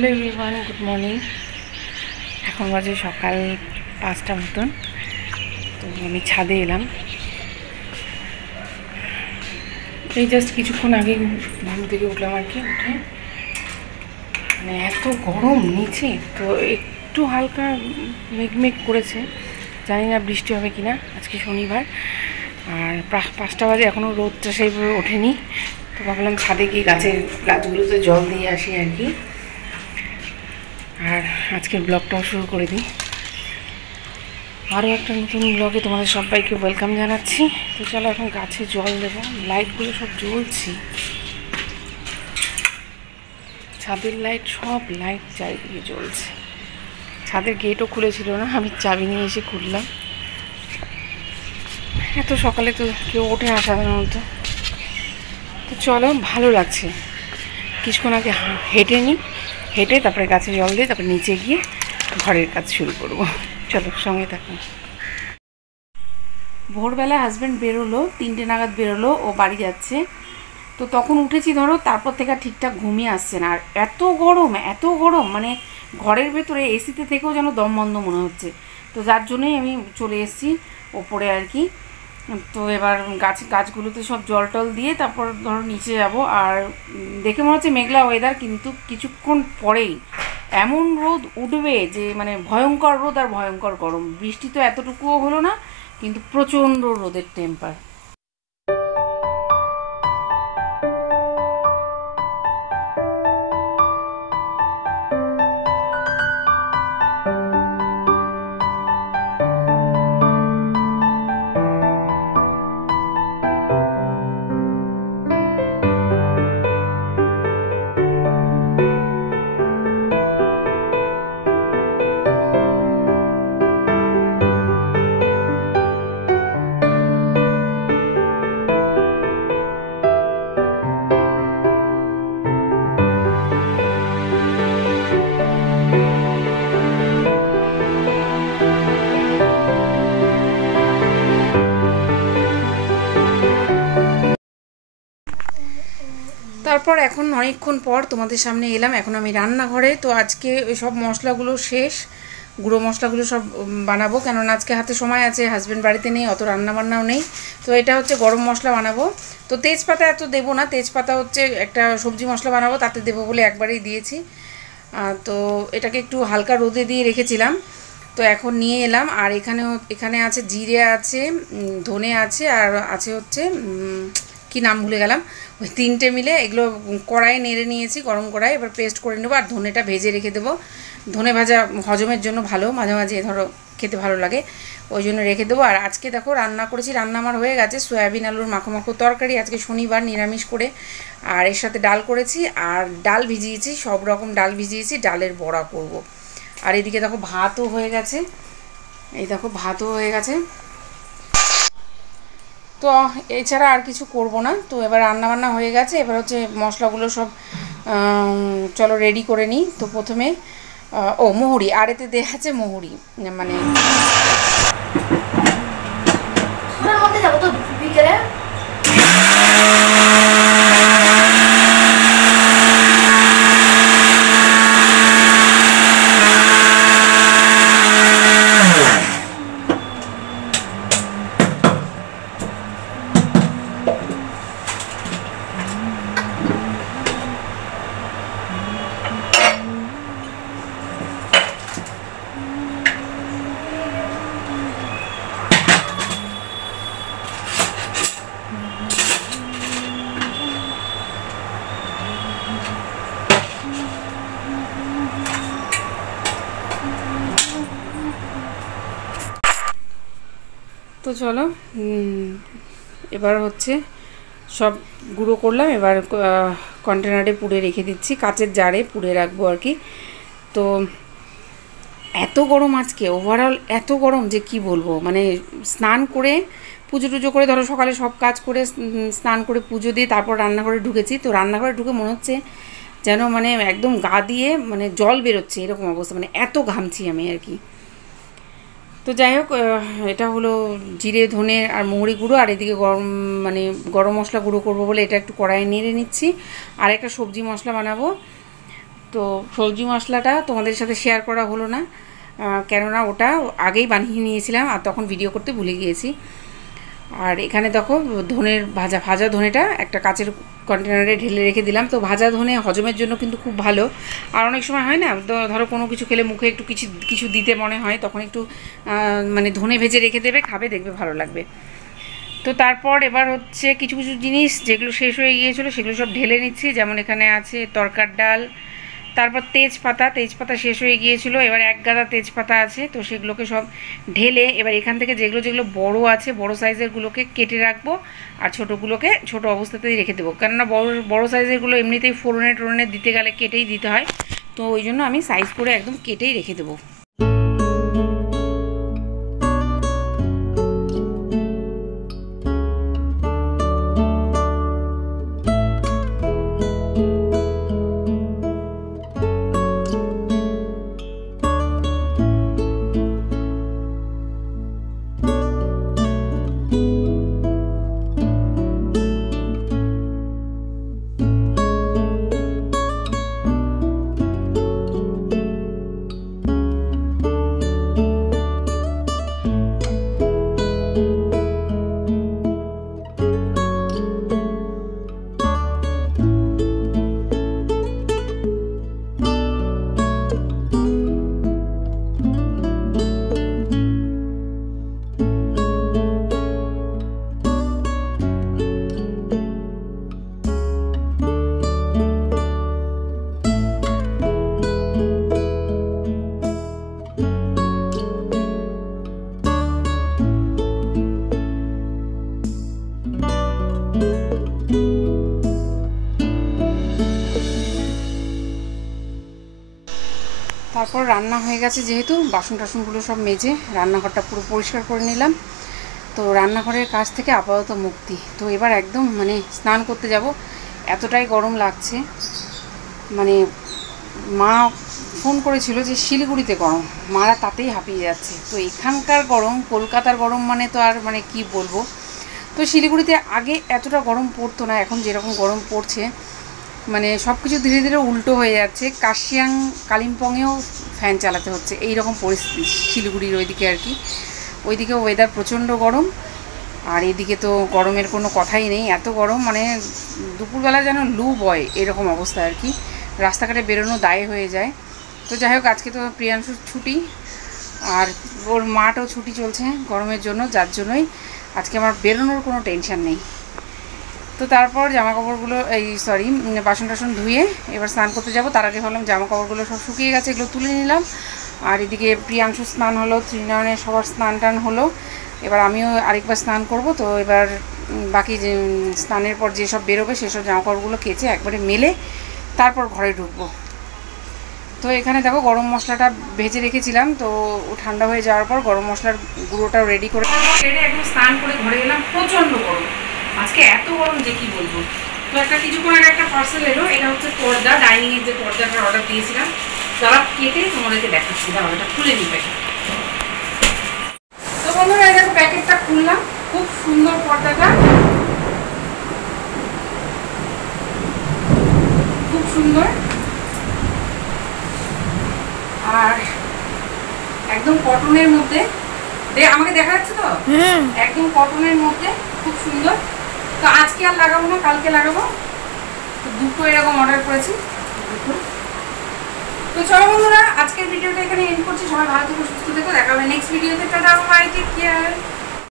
Hello everyone, good morning. এখন বাজে সকাল 5টা মতন। তো আমি ছাদে এলাম, এই জাস্ট কিছুক্ষণ আগে ঘুম থেকে উঠলাম আর কি। উঠে মানে এত গরম নিচে, তো একটু হালকা মেঘমেঘ করেছে, জানি না বৃষ্টি হবে কি না। আজকে শনিবার আর 5টা বাজে, এখনও রোদটা সেইভাবে ওঠেনি। তো ভাবলাম ছাদে গিয়ে গাছগুলোতে জল দিয়ে আসি আর কি। আর আজকের ব্লগটাও শুরু করে দিই। আরও একটা নতুন ব্লগে তোমাদের সবাইকে ওয়েলকাম জানাচ্ছি। তো চলো এখন গাছে জল দেবো। লাইটগুলো সব জ্বলছে, ছাদের লাইট, সব লাইট চারিদিকে জ্বলছে। ছাদের গেটও খুলেছিল না, আমি চাবি নিয়ে এসে খুললাম। এত সকালে তো কেউ ওঠে না সাধারণত। তো চলো, ভালো লাগছে। কিছুক্ষণ আগে হেঁটে তারপরে গাছে জল দিয়ে তারপরে নিচে গিয়ে ঘরের কাজ শুরু করব। চলো সঙ্গে থাকুন। ভোরবেলা হাজব্যান্ড বেরোলো, 3টে নাগাদ বেরোলো, ও বাড়ি যাচ্ছে। তো তখন উঠেছি ধরো, তারপর থেকে ঠিকঠাক ঘুমিয়ে আসছে না। আর এত গরম মানে ঘরের ভেতরে এসিতে থেকেও যেন দম বন্ধ মনে হচ্ছে। তো যার জন্যই আমি চলে এসেছি ওপরে আর কি। তো এবার গাছগুলোতে সব জল টল দিয়ে তারপর ধরো নিচে যাব। আর দেখে মনে হচ্ছে মেঘলা ওয়েদার, কিন্তু কিছুক্ষণ পরেই এমন রোদ উঠবে যে মানে ভয়ঙ্কর রোদ আর ভয়ঙ্কর গরম। বৃষ্টি তো এতটুকুও হলো না, কিন্তু প্রচণ্ড রোদের টেম্পার। তারপর এখন অনেকক্ষণ পর তোমাদের সামনে এলাম। এখন আমি রান্নাঘরে। তো আজকে ওই সব মশলাগুলো শেষ, গুঁড়ো মশলাগুলো সব বানাবো, কেননা আজকে হাতে সময় আছে, হাজব্যান্ড বাড়িতে নেই, অত রান্নাবান্নাও নেই। তো এটা হচ্ছে গরম মশলা বানাবো। তো তেজপাতা এত দেবো না, তেজপাতা হচ্ছে একটা সবজি মশলা বানাবো তাতে দেবো বলে একবারেই দিয়েছি। তো এটাকে একটু হালকা রোদে দিয়ে রেখেছিলাম। তো এখন নিয়ে এলাম। আর এখানে আছে জিরে আছে, ধনে আছে, আর আছে হচ্ছে কি নাম ভুলে গেলাম। ওই 3টে মিলে এগুলো কড়াইয়ে নেড়ে নিয়েছি, গরম কড়াই। এবার পেস্ট করে নেবো। আর ধনেটা ভেজে রেখে দেবো। ধনে ভাজা হজমের জন্য ভালো, মাঝে মাঝে ধরো খেতে ভালো লাগে, ওই জন্য রেখে দেবো। আর আজকে দেখো রান্না করেছি, রান্না আমার হয়ে গেছে সয়াবিন আলুর মাখো মাখো তরকারি, আজকে শনিবার নিরামিষ করে। আর এর সাথে ডাল করেছি, আর ডাল ভিজিয়েছি, সব রকম ডাল ভিজিয়েছি, ডালের বড়া করব। আর এদিকে দেখো ভাতও হয়ে গেছে, এই দেখো ভাতও হয়ে গেছে। তো এছাড়া আর কিছু করব না। তো এবার রান্নাবান্না হয়ে গেছে, এবার হচ্ছে মশলাগুলো সব চলো রেডি করে নিই। তো প্রথমে মহুরি, আর এতে দেওয়া আছে মহুরি, মানে যাবো তো বিকেলে। তো চলো এবার হচ্ছে সব গুঁড়ো করলাম। এবার কন্টেনারে পুড়ে রেখে দিচ্ছি, কাচের জারে পুড়ে রাখবো আর কি। তো তো এত গরম আজকে, ওভারঅল এত গরম যে কি বলবো। মানে স্নান করে পুজো টুজো করে ধরো সকালে সব কাজ করে স্নান করে পুজো দিয়ে তারপর রান্নাঘরে ঢুকেছি। তো রান্নাঘরে ঢুকে মনে হচ্ছে যেন মানে একদম গা দিয়ে মানে জল বেরোচ্ছে এরকম অবস্থা, মানে এত ঘামছি আমি আর কি। তো যাই হোক, এটা হলো জিরে ধনে আর মৌরি গুঁড়ো, আর এদিকে মানে গরম মশলা গুঁড়ো করবো বলে এটা একটু কড়াইয়ে নেড়ে নিচ্ছি। আর একটা সবজি মশলা বানাবো। তো সবজি মশলাটা তোমাদের সাথে শেয়ার করা হলো না, কেননা ওটা আগেই বানিয়ে নিয়েছিলাম আর তখন ভিডিও করতে ভুলে গিয়েছি। আর এখানে দেখো ধনের ভাজা ধনেটা একটা কাচের কন্টেনারে ঢেলে রেখে দিলাম। তো ভাজা ধনে হজমের জন্য কিন্তু খুব ভালো। আর অনেক সময় হয় না, ধরো কোনো কিছু খেলে মুখে একটু কিছু দিতে মনে হয়, তখন একটু মানে ধনে ভেজে রেখে দেবে, খাবে, দেখবে ভালো লাগবে। তো তারপর এবার হচ্ছে কিছু কিছু জিনিস যেগুলো শেষ হয়ে গিয়েছিলো সেগুলো সব ঢেলে নিচ্ছি। যেমন এখানে আছে তরকার ডাল, তারপর তেজপাতা শেষ হয়ে গিয়েছিল, এবার এক গাদা তেজপাতা আছে। তো সেগুলোকে সব ঢেলে এবার এখান থেকে যেগুলো বড় আছে, বড় সাইজেরগুলোকে কেটে রাখবো, আর ছোটোগুলোকে ছোটো অবস্থাতেই রেখে দেবো। কেননা বড় সাইজেরগুলো এমনিতেই ফোড়নে দিতে গেলে কেটেই দিতে হয়, তো ওই জন্য আমি সাইজ করে একদম কেটেই রেখে দেবো। তারপর রান্না হয়ে গেছে, যেহেতু বাসন টাসনগুলো সব মেজে রান্নাঘরটা পুরো পরিষ্কার করে নিলাম। তো রান্নাঘরের কাজ থেকে আপাতত মুক্তি। তো এবার একদম মানে স্নান করতে যাব, এতটাই গরম লাগছে। মানে মা ফোন করেছিল যে শিলিগুড়িতে গরম, মারা তাতেই হাঁপিয়ে যাচ্ছে। তো এখানকার গরম, কলকাতার গরম মানে তো আর মানে কি বলবো। তো শিলিগুড়িতে আগে এতটা গরম পড়তো না, এখন যেরকম গরম পড়ছে মানে সব কিছু ধীরে ধীরে উল্টো হয়ে যাচ্ছে। কার্শিয়াং কালিম্পংয়েও ফ্যান চালাতে হচ্ছে, এই রকম পরিস্থিতি শিলিগুড়ির ওইদিকে আর কি। ওইদিকে ওয়েদার প্রচণ্ড গরম, আর এদিকে তো গরমের কোনো কথাই নেই, এত গরম মানে দুপুরবেলা যেন লু বয় এরকম অবস্থা আর কি, রাস্তাঘাটে বেরোনো দায় হয়ে যায়। তো যাই হোক, আজকে তো প্রিয়াংশুর ছুটি আর ওর মাটাও ছুটি চলছে গরমের জন্য, যার জন্যই আজকে আমার বেরোনোর কোনো টেনশন নেই। তো তারপর জামাকাপড়গুলো বাসন টাসন ধুয়ে এবার স্নান করতে যাব। তার আগে ভাবলাম জামাকাপড়গুলো সব শুকিয়ে গেছে, এগুলো তুলে নিলাম। আর এদিকে প্রিয়াংশু স্নান হলো, ত্রিনয়নের সবার স্নান টান হলো, এবার আমিও আরেকবার স্নান করব। তো এবার বাকি যে স্নানের পর যেসব বেরোবে সেসব জামাকাপড়গুলো কেচে একবারে মেলে তারপর ঘরে ঢুকবো। তো এখানে দেখো গরম মশলাটা ভেজে রেখেছিলাম, তো ঠান্ডা হয়ে যাওয়ার পর গরম মশলার গুঁড়োটাও রেডি করে একদম স্নান করে ঘরে গেলাম। প্রচণ্ড গরম আজকে, এত গরম যে কি বলবো। তো কিছুক্ষণ আগে একটা পার্সেল এলো, এটা হচ্ছে পর্দা, ডাইনিংয়ের যে পর্দাটার অর্ডার দিয়েছিলাম, তারা কেটে তোমাদেরকে দেখাচ্ছি। দাও এটা খুলে নিই প্যাকেট। তো বন্ধুরা এই দেখো প্যাকেটটা খুললাম, খুব সুন্দর পর্দাটা, খুব সুন্দর। আর একদম কটনের মধ্যে, আমাকে দেখা যাচ্ছে তো, একদম কটনের মধ্যে খুব সুন্দর। তো আজকে আর লাগাবো না, কালকে লাগাবো। তো দুটো এরকম অর্ডার করেছি। তো চলো বন্ধুরা, আজকের ভিডিওটা এখানে এন্ড করছি। সবাই ভালো থেকো, সুস্থ থেকো, দেখা হবে নেক্সট ভিডিওতে। Tata, bye, take care.